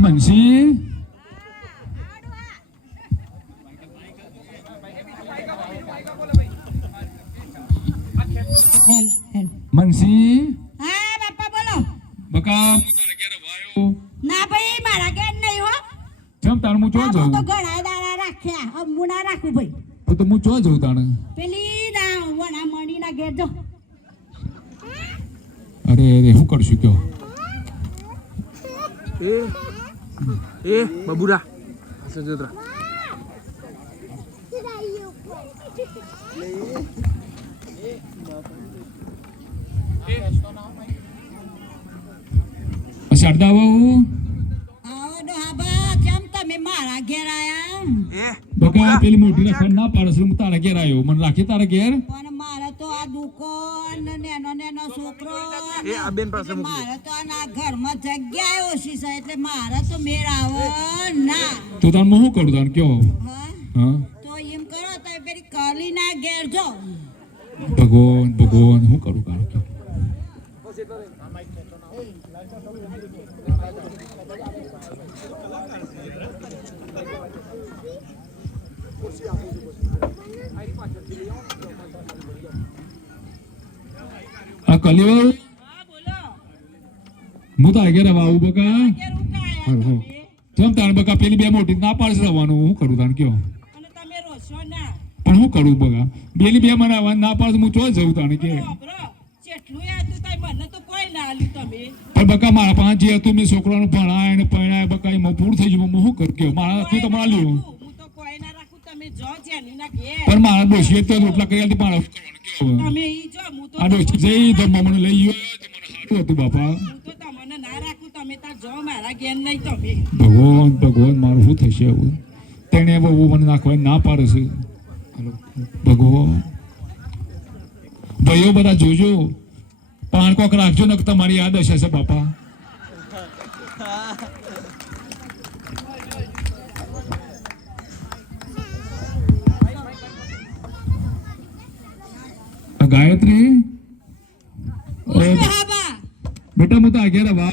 મનસી મનસી હા બાપા બોલો. બકા તારે ઘેર વાયો ના ભાઈ મારા ઘેર નહીં હો. ચમ તાણ હું ચો આ જાઉં તો ઘણા દાડા રાખ્યા અમુ ના રાખું ભાઈ. તો હું ચો જાઉં તાણ પેલી ના વણા મણી ના ઘેર જો. અરે અરે હું કરશું કયો એ બબુરા સજોદરા શારદા બહુ આવો ડોહાબા કેમ તમે મારા ઘેર આયા? બકા પેલી મોટી રખડ ના પાડસ હું તારા ઘેર આવ્યો મને રાખી તારા ઘેર પણ મારે તો આ દુકાન ને નેનો નેનો છોકરો એ આ બેન પાસે મૂકી મારે તો આ ઘરમાં જગ્યા ઓછી છે એટલે મારે તો મેળ આવે ના. તો તાર હું શું કરું તાર કયો હા હા તો એમ કરો તમે પેલી કલી ના ઘેર જો. ભગવાન ભગવાન શું કરું તાર કયો આ કલિયો હા બોલો. હું તો આગળ આવું બકા ઘેર ઉકાયા હા તમે. જેમ તાણ બકા પેલી બે મોટી ના પાડશે રહેવાનું હું કરું તાણ કયો અને તમે રોશો ના. પણ હું કરું બકા પેલી બે મને આવવાનું ના પાડશે હું ચો જઉં તાણ કે બરો જેટલું યાદ તઈ મને તો કોઈ ના આલ્યું તમે. પણ બકા મારા પાસે જે હતું મેં છોકરાનું ભણાય ને પરણાય બકા એમાં પૂરું થઈ ગયું હું શું કરું કયો મારા હાથથી તો લ્યું હું તો કોઈ ના રાખું તમે જો જેની ના ઘેર. પણ મારા ડોશીએ તો રોટલા કરી આલી મારા શું કરવાનું કયો હવે? તમે ઈ જો હું તો આ ડોશી જઈ તો મને લઈ ગયો તો મને સારું હતું બાપા હું તો તમને ના રાખું તમે તાર જો મારા ઘેર નહીં તમે. ભગવાન ભગવાન મારું શું થશે હવે તેને બહુ મને નાખવાની ના પાડે છે હાલો ભગવાન ભાઈઓ બધા જોજો પાણ કોક રાખજો ને તમારી યાદ હશે છે બાપા ગાયત્રી ડોહાબા બેટા હું તો આગળ વા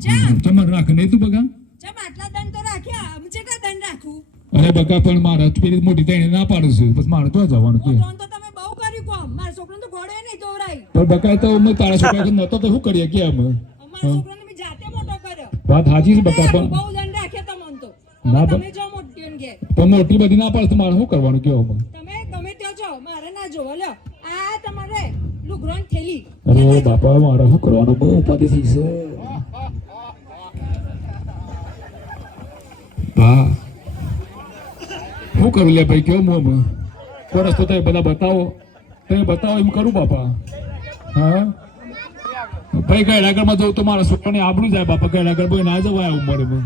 ચમ ચમન રાખ નહીં તું બગા ચમ આટલા દંડ તો રાખ્યા આમ જેટલા દંડ રાખું. અરે બકા પણ મારે પેલી મોટી તેને ના પાડું છું પછી મારે તો જવાનું કે તો તમે બહુ કર્યું કોમ. મારા છોકરાને તો ઘોડે નહીં દોરાય. પણ બકા તો હું તારા છોકરા નતો તો શું કરીએ કે અમે મારા છોકરાને મેં જાતે મોટો કર્યો. વાત સાચી છે બકા પણ બહુ દંડ રાખ્યા તમને તો. ના હવે બ- તમે જો મોટી ઘેર. પણ મોટી બધી ના પાડે તો મારે શું કરવાનું કેવો અમે તમે ગમે ત્યાં જો મારે ના જોવો લ્યો. આ તમારે લુગરોન થેલી. અરે બાપા મારે શું કરવાનું બહુ ઉપાધિ થઈ છે બા શું કરું લે ભાઈ કેવું મોં કોઈ રસ્તો તમે બધા બતાવો તમે બતાવો એમ કરું બાપા હા ભાઈ ગયડા આગળમાં જવું તો મારા છોકરાની આબરૂ જાય બાપા ગયડા આગળ ભાઈ ના જવાય ઉંમરમાં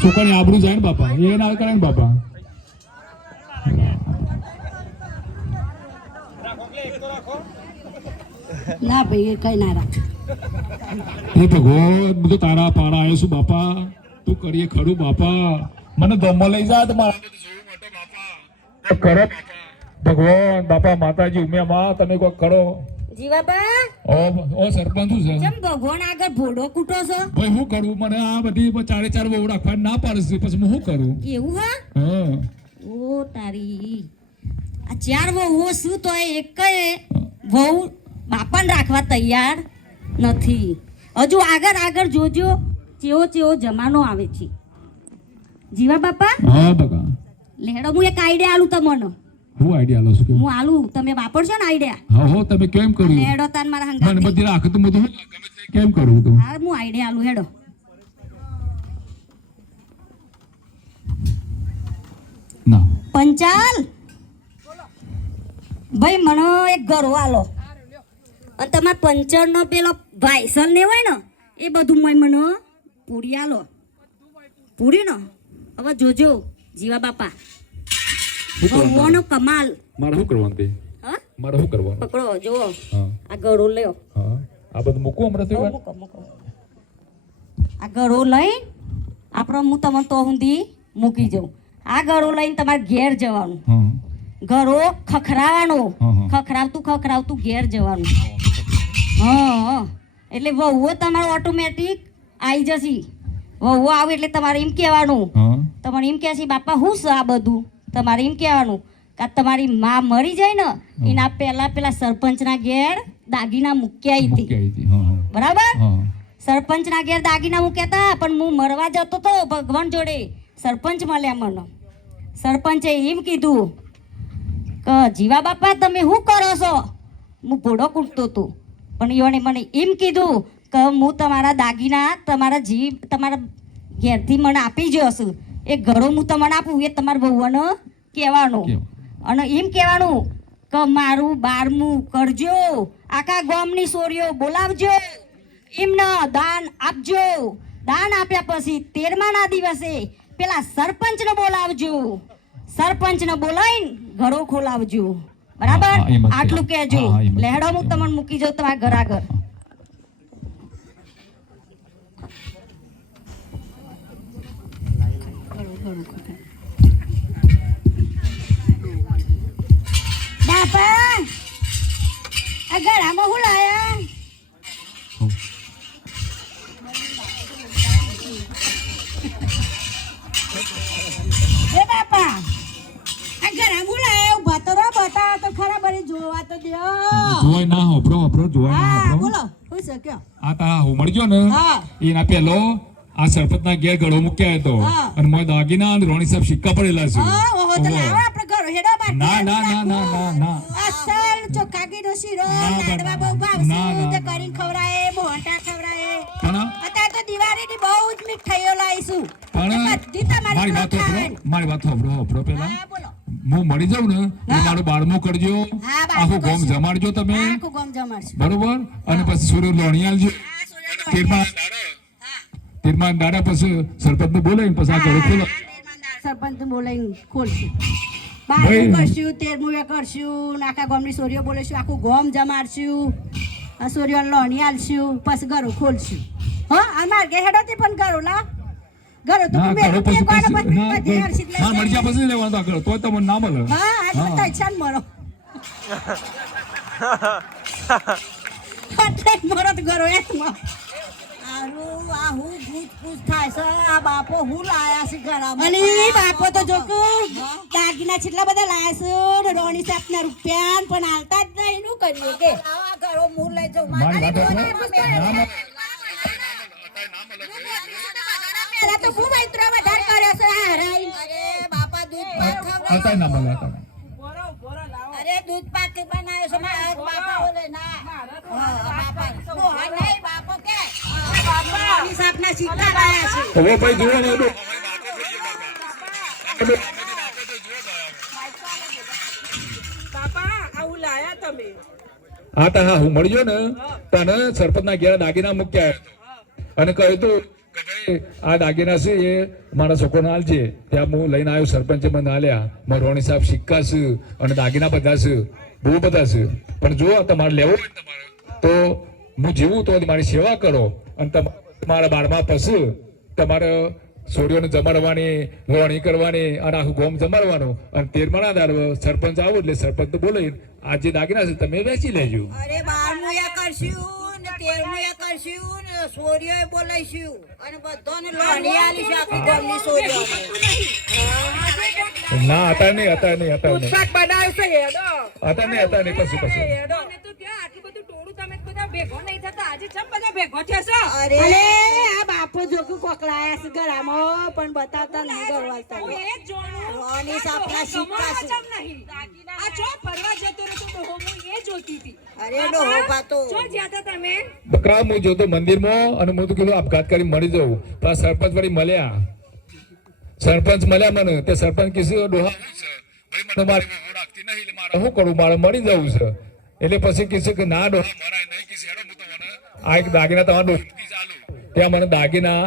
છોકરાની આબરૂ જાય ને બાપા એ ના કરે ને બાપા ના ભાઈ કઈ ના રાખ. હે ભગવાન હું તો તારા પારા આવ્યો છું બાપા તું કરીએ ખરું બાપા મને ધમમાં લઈ જા તો મારા જોવું મોટો બાપા કરો ભગવાન બાપા માતાજી ઉમિયા તમે કોઈ કરો જીવાબા ઓ સરપંચ શું છે કેમ ભગવાન આગળ ભોડો કૂટો છો? ભાઈ શું કરું મને આ બધી ચારે ચાર બહુ રાખવાની ના પાડે છે પછી હું શું કરું કેવું હા? હા ઓ તારી આ ચાર વહુ શું તો એક વહુ બાપાને રાખવા તૈયાર નથી. હજુ આગળ આગળ જોજો ચેવો ચેવો જમાનો આવે છે. જીવા બાપા હા બકા લેડો હું એક આઈડિયા આલું તમને. હું આઈડિયા લો છું કે હું આલું તમે વાપરશો ને આઈડિયા. હા હો તમે કેમ કર્યું લેડો તાન મારા મને હંગાત બધી રાખે તો બધું ગમે તે કેમ કરું તું હા હું આઈડિયા આલું હેડો. ના પંચાલ ભાઈ મને એક ઘરો આલો અને તમારા પંચરનો પેલો ભાઈસલ ને હોય ને એ બધું મને પૂરી આલો. પૂરી ને હવે જોજો જીવા બાપા ભગવાનો કમાલ. મારે શું કરવાનું તે હા મારે શું કરવાનું પકડો જુઓ હા આ ગળો લ્યો. હા આ બધું મૂકવું હમણાં તો મૂકો મૂકો આ ગળો લઈ આપણો હું તમને તો સુધી મૂકી જાઉં. આ ગળો લઈને તમારે ઘેર જવાનું. હા ઘરો ખખરાવાનો હા. ખખરાવતું ખખરાવતું ઘેર જવાનું. હા એટલે વહુઓ તમારો ઓટોમેટિક આવી જશે વહુ આવે એટલે તમારે એમ કહેવાનું હા તમારે એમ કહે છે બાપા હું છે આ બધું તમારે એમ કહેવાનું કે તમારી માં મરી જાય ને એના પહેલા પેલા સરપંચના ઘેર દાગીના મૂક્યા હતી મૂકી આવી હતી. હા હા બરાબર હા સરપંચના ઘેર દાગીના મૂક્યા હતા પણ હું મરવા જતો તો ભગવાન જોડે સરપંચ મળ્યા મને સરપંચે એમ કીધું કે જીવા બાપા તમે શું કરો છો હું ઘોડો કૂટતો હતો પણ એણે મને એમ કીધું કે હું તમારા દાગીના તમારા ઘેરથી મને આપી જ હશું એ ઘરો હું તમને આપું એ તમારા બહુને કહેવાનું અને એમ કહેવાનું કે મારું 12મું કરજો આખા ગામની સોરીઓ બોલાવજો એમને દાન આપજો દાન આપ્યા પછી 13માના દિવસે પેલા સરપંચને બોલાવજો સરપંચને બોલાવીને ઘરો ખોલાવજો બરાબર હા, એમ જ આટલું કહેવાય. કહેજો હા, એમ જ લેહડો હું કહેવાય. તમને મૂકી જાઉં તમારા ઘર આગળ બાપા આ ઘરામાં હું લાયા એ બાપા આ ઘરામાં હું લાયા ઉભા તો રહો બતાવો તો ખરા બરી જોવા તો દ્યો જોવાય ના હોભરો જોવાય ના હા હોભરો બોલો હું છે કયો આ તા હું મળ્યો ને હા. એના પેલો આ સરપંચના ઘેર ગળો મૂક્યા હતો હા. અને મોય દાગીના અને રોણી સાહેબ સિક્કા પડેલા છે હા ઓહો તો ઓહો. લાવો આપણે ઘરો હેડો બાર ના ના ના ના ના ના અસલ ચોખાગીનો શીરો ના, લાડવા બહુ ના, ભાવશે ના, તે ના. કરીને ખવડાય મોહટા ખવડાય પણ અત્યારે તો દિવાળીની બહુ જ મીઠાઈઓ લાવીશું પણ એ બધી તમારી મારી વાત હોભરો ખાવાની. મારી વાત હોભરો પેલા હા બોલો હું મળી જાઉં ને એટલે મારું 12મું કરજો હા, 12મું આખું ગોમ કરશું. જમાડજો તમે આખું ગામ જમાડશું બરોબર અને પછી સૂર્ય લોણી આલજો તેરમાં દાડા પછી સરપંચને બોલાવીને પછી આ ઘરે ખોલો સરપંચ બોલાવીને ખોલશું ભાઈ. 12મું કરશું 13મું એ કરશું ને આખા ગામની સોરીઓ બોલાવીશું આખું ગામ જમાડશું આ સોરીઓને લોણી આલશું પછી ઘરો ખોલશું હા આ માર્ગે હેડોથી પણ ઘરો ના ઘરો તો ના મેં ઘરો પછી એકવાનો પછી બધી ના બધી હરસિદ્ધ લઈ ના મળી જાય. જાય પછી લેવાનું તો આગળ તોય તમને ના મળે હા આજ હા. બધા ઈચ્છા ને મળો એટલે મળો તો ઘરો એકમાં આનું આ હું પૂછ થાય છે આ બાપો હું લાયા છે ઘરમાં અને ઈ બાપો તો જો કે દાગીના છેટલા બધા લાયા છે ને રોણી સાહેબના રૂપિયા પણ હાલતા જ નહીં નું કરીએ કે આવા ઘરો હું લઈ જાઉં મારી વાત મારી હોભરો. ના, ના. પેલા તો હું મૈત્રો વધારે કર્યો છે આ હરાઈ અરે બાપા દૂધ પાક આતાય ના મળે આતાય ના. અરે દૂધ પાક બનાવ્યો છે મારા બાપા ઓલે ના હા, બાપા મોહન નહીં બાપો કે રોણી સાહેબના સિક્કા લાયા છે હવે ભાઈ જુઓ ને હવે. હા તા હા હું મળ્યો ને તને સરપંચના ઘેર દાગીના મૂક્યા અને કહ્યું તું કે ભાઈ આ દાગીના છે એ મારા છોકરાને આલજે ત્યાં હું લઈને આવ્યો સરપંચે મને આલ્યા મારા રોણી સાહેબ સિક્કા છે અને દાગીના બધા છે બહુ બધા છે પણ જો તમારે લેવો હોય ને તમારે તો હું જીવું તો મારી સેવા કરો અને તમારા 12મા પછી તમારે સોડીઓને જમાડવાની લોણી કરવાની અને આખું ગોમ જમાડવાનું અને 13માના દાડે સરપંચ આવું એટલે સરપંચ બોલાવીને આ જે દાગીના છે તમે વેચી લેજો અરે 12મું એ કરશું ને 13મું એ કરશું ને સોરીઓ બોલાઈશું અને બધાને લોણી આલીશું આખી ગામની સોરીઓને ના હતા નહીં હતા નહીં હતા નહીં શાક બનાવ્યું છે હેડો હતા નહીં હતા નહીં પછી પછી હેડો ને તો ત્યાં આટલું બધું ટોળું તમે બધા ભેગો નહીં થતા આજે ચમ બધા ભેગો થયો છો અરે અરે આ બાપો જો કે કોકલાયા છે ઘરામાં પણ બતાવતા નહીં ગરવાલતા હું એ જ જોણું રોની સાપના સિક્કા છે. ચમ નહીં આ ચો ફરવા જતો રહ્યો તો ડોહો હું એ જોતી હતી અરે ડોહો પાતો ચો જ્યાં હતા તમે બકરા હું જોતો મંદિરમાં અને હું તો કીધું આપઘાત કરી મરી જવું તો આ સરપંચ વળી મળ્યા સરપંચ મળ્યા મને તે સરપંચ કીધું ડોહા હું છે ભાઈ મને મારી વહુ રાખતી નહીં એટલે મારે શું કરું મારે મરી જવું છે એટલે પછી કીધું કે ના ડોહા મરાય નહીં કીધું હેડો હું તો મને આ એક દાગીના તમારા ડોહી ચાલુ ત્યાં મને દાગીના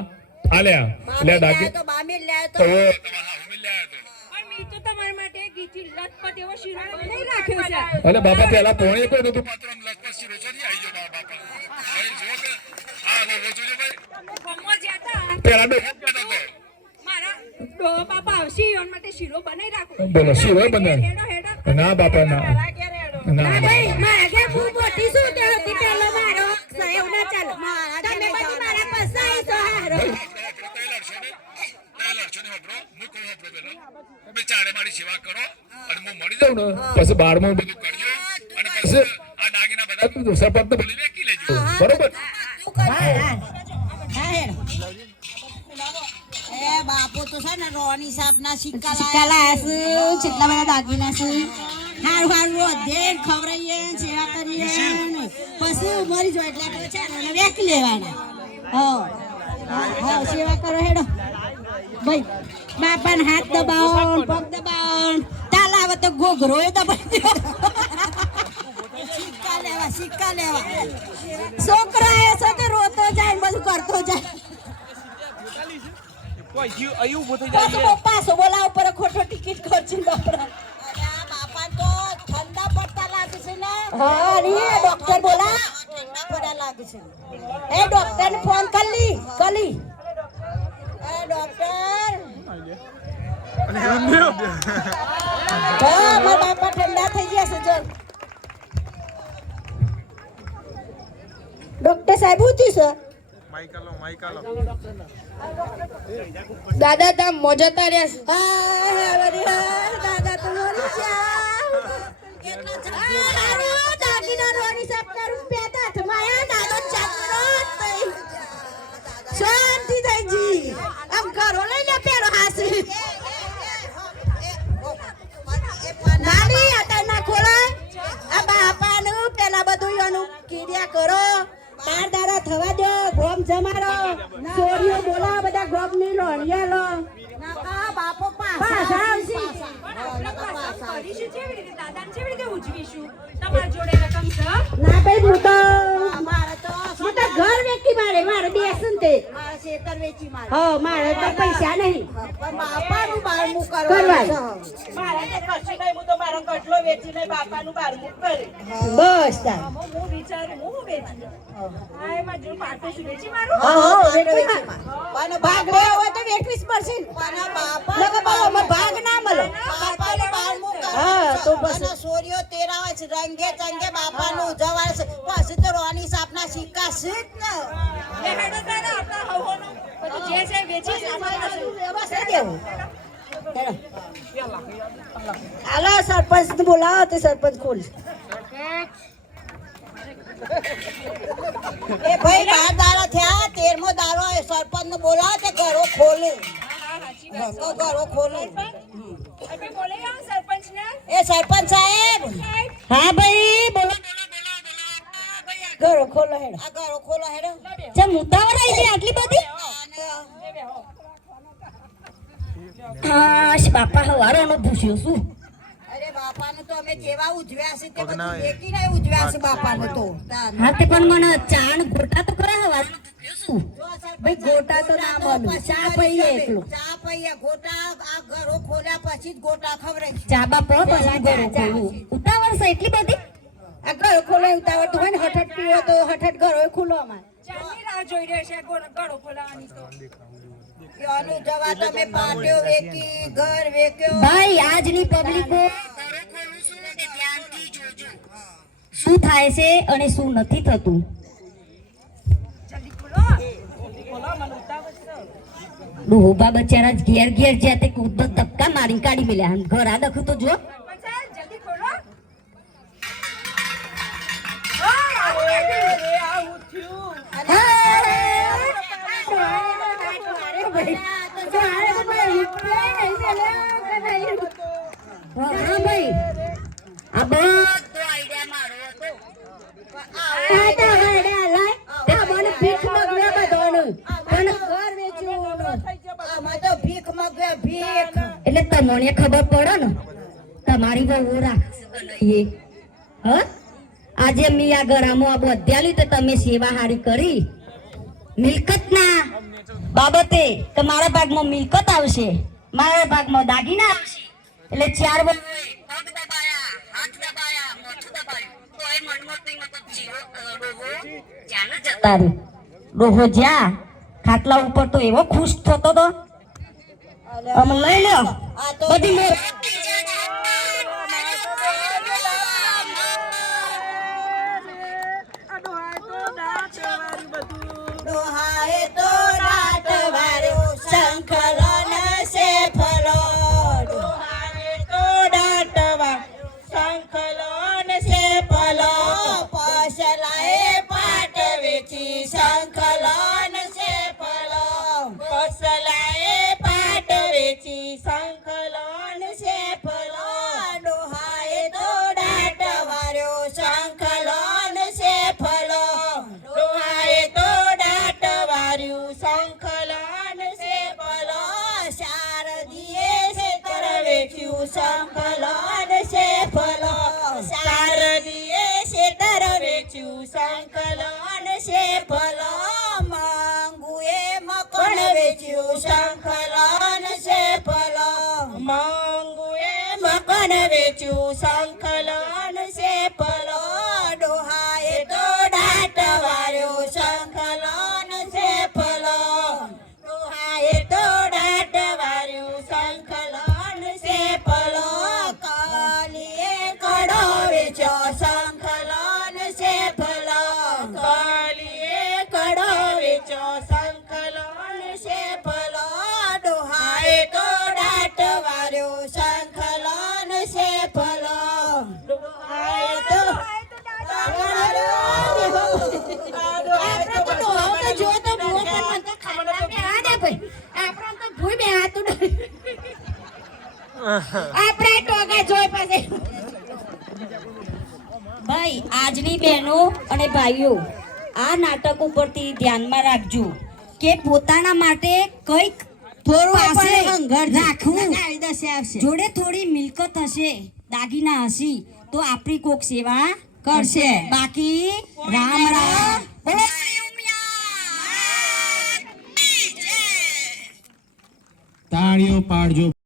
આલ્યા એટલે આ દાગી તો બામી લાયો તો તો તમારા હાહુ લાયા તો પણ મેં તો તમારા માટે ગીચી લટપટ એવો શીરો બનાવી રાખ્યો છે અલે બાપા પેલા પોણે કોઈ નતું પાત્રમ લખવા શીરો ચડી આવી ગયો બાપા ભાઈ જો કે આ વો જોજો ભાઈ તમે ગમો જ્યાં હતા પેલા ડો મારા ડોહો બાપા આવશે એના માટે શીરો બનાવી રાખો બોલો શીરો બનાવી. હેડો હેડો ના બાપા ના ના ભાઈ મારા ઘેર હું મોટી છું તે હતી પેલો મારો સહેવ ના ચાલો તમે બધી મારા પાસે આવી છો હારો લડશો નહીં વાપરો હું કહું વાપરો પેલા તમે ચારે મારી સેવા કરો અને હું મળી જાઉં ને પછી 12માં બધું કરજો અને પછી આ દાગીના બધા તું સરપંચને ભલે વેકી લેજો બરોબર એ બાપુ તો છે ને રોની સાપના સિક્કા સિક્કા લાયા છે કેટલા બધા દાગીના છે હારું હારું રોધે ખવડાવીએ સેવા કરીએ ને પછી મરી જાય એટલે આપણે ચાલો વેકી લેવાના હા સેવા કરો હેડો ભાઈ બાપાને હાથ દબાવો પગ દબાવો તાલ આવે તો ઘોઘરો એ દબાવી દો સિક્કા લેવા છોકરા એ છે કે રોતો જાય ને બધું કરતો જાય કોઈ જીવ અહીં ઊભો થઈ પાછો જાય પાછો બોલાવ પર ખોટો ટિકિટ ખર્ચી બાપરા અરે આ બાપા તો ઠંડા પડતા લાગે છે ને હા ની ડોક્ટર બોલા ઠંડા પડ્યા લાગે છે એ ડોક્ટર ને ફોન કલી એ ડોક્ટર હા મારા બાપા ઠંડા થઈ ગયા છે જો ડોક્ટર સાહેબ ઉઠી છે માઈકાલો દાદા તા મોજતા રહ્યા છે દાદા તો મોરી દાગીના રોની સપના રૂપિયા હાથમાં આયા દાદો ચાકરો શાંતિ થઈ જી આમ ઘરો લઈને પેરો હાસી નાની હતા ના ખોલા આ બાપાનું પેલા બધું એનું કીડિયા કરો તાર દાડા થવા દો ગોમ જમારો ચોરીઓ બોલા બધા ગોમ ની લોણિયા લો બાપો પાછા આવશે કરીશું કેવી રીતે દાદાને કેવી રીતે ઉજવીશું તમારા જોડે રકમ છે ના ભાઈ હું તો મારે તો ઘર વેચી મારે બેસન તે મારે ખેતર વેચી મારે હા મારે તો પૈસા નહીં પણ બાપાનું બારમું કરવાનું. મારે તો કશું નહીં હું તો મારો કટલો વેચીને બાપાનું બારમું કરે બસ તાર હું વિચારું હું વેચી આ એમાં જો પાટું વેચી મારું હા વેચી વેચી પણ ભાગ લેવો હોય તો વેચવીસ પડશે પણ બાપા લગો બાબા ભાગ ના મળે બાપાનું બારમું હા, તો બસ. અને સોરીઓ તેરાવે છે રંગે ચંગે બાપાનું ઉજવાય છે પછી તો રોની સાપના સિક્કા છે જ ને એ હેડો તારા આપણા હવોનું બધું જે છે વેચી વ્યવસ્થા દેવું હેડો હાલો સરપંચ બોલાવો તે સરપંચ ખોલ એ ભાઈ 12 દાડા થયા 13મો દાડો એ સરપંચને બોલાવો તે ઘરો ખોલે તો ઘરો ખોલે આપણે બોલે આવો સરપંચને એ સરપંચ સાહેબ હા ભાઈ બોલો ઘરો ખોલો હેડો આ ઘરો ખોલો હેડો ચમ ઉતાવળ આવી ગઈ આટલી બધી આશ બાપા હવારોનો ભૂસ્યો શું અરે બાપાને તો અમે કેવા ઉજવ્યા છે તે બધું દેખી નહીં ઉજવ્યા છે બાપાને તો હા તે પણ મને ચાણ ગોટા તો ખરા હવારોનો ભૂસ્યો શું ભાઈ ગોટા તો ના બનું ચા પીએ એકલો ચા પૈયા ગોટા આ ઘરો ખોલ્યા પછી જ ગોટા ખવડાય ચા બાપો પછી ઘરો ખોલું ઉતાવળ છે એટલી બધી આ ઘરો ખોલે ઉતાવળ તો હોય ને હઠટ પીવો તો હઠટ ઘરો ખુલ્લો અમારે ચાની રાહ જોઈ રહ્યો છે ગળો ખોલાવાની તો યાનું જવા તમે પાટ્યો વેકી ઘર વેક્યો ભાઈ આજની પબ્લિકો શું થાય છે અને શું નથી થતું જલ્દી ખોલો મને ઉતાવળ છે ડોહા બચારા ઘેર ઘેર જ્યાં તે કૂદ ધક્કા મારી કાઢી મેલ્યા આમ ઘર આ દખું તો જો સરપંચ જલ્દી ખોલો હા ભાઈ આ બધો આઈડિયા મારો હતો આમાં તો ભીખ માંગ્યા ભીખ એટલે તમને ખબર પડે ને તમારી બહુ રાખીએ હ આજે મી આ ગરામો આ બધ્યાલી તો તમે સેવા હારી કરી મિલકતના બાબતે તમારા ભાગમાં મિલકત આવશે મારા ભાગમાં દાગીના આવશે એટલે ચાર પગ દબાયા હાથ દબાયા માથું દબાયું તો એ મનમાં કઈ મતલબ જીવો ડોહો જ્યાં જતા રે ડોહો જ્યાં ખાટલા ઉપર તો એવો ખુશ થતો તો અમે લઈ લ્યો બધી મોર ડોહાએ તો રાત વાર્યો શંખરન સંકલન છે ફલો શારદીએ શેતર વેચ્યું સંકલન છે ફલો માંગુએ મકણ વેચ્યું સંકલન છે ફલો માંગુએ મકણ વેચ્યું સંકલન છે ફલો ડોહાએ તો દાંત વાર્યો સંકલન છે ફલો ડોહાએ તો દાંત વાર્યું સંકલન છે ફલો કાલીએ કડો વેચ્યો સંકલન છે ફલો કાલીએ કડો વેચ્યો સંકલન છે ફલો ડોહાએ તો દાંત વાર્યો સંકલન છે ફલો ડોહાએ તો ભાઈ આજની બહેનો અને ભાઈઓ આ નાટક ઉપરથી ધ્યાનમાં રાખજો કે પોતાના માટે કંઈક થોડું રાખવું જોડે થોડી મિલકત હશે દાગીના હશે તો આપણી કોક સેવા કરશે બાકી રામ રામ બોલો તાળીઓ પાડજો.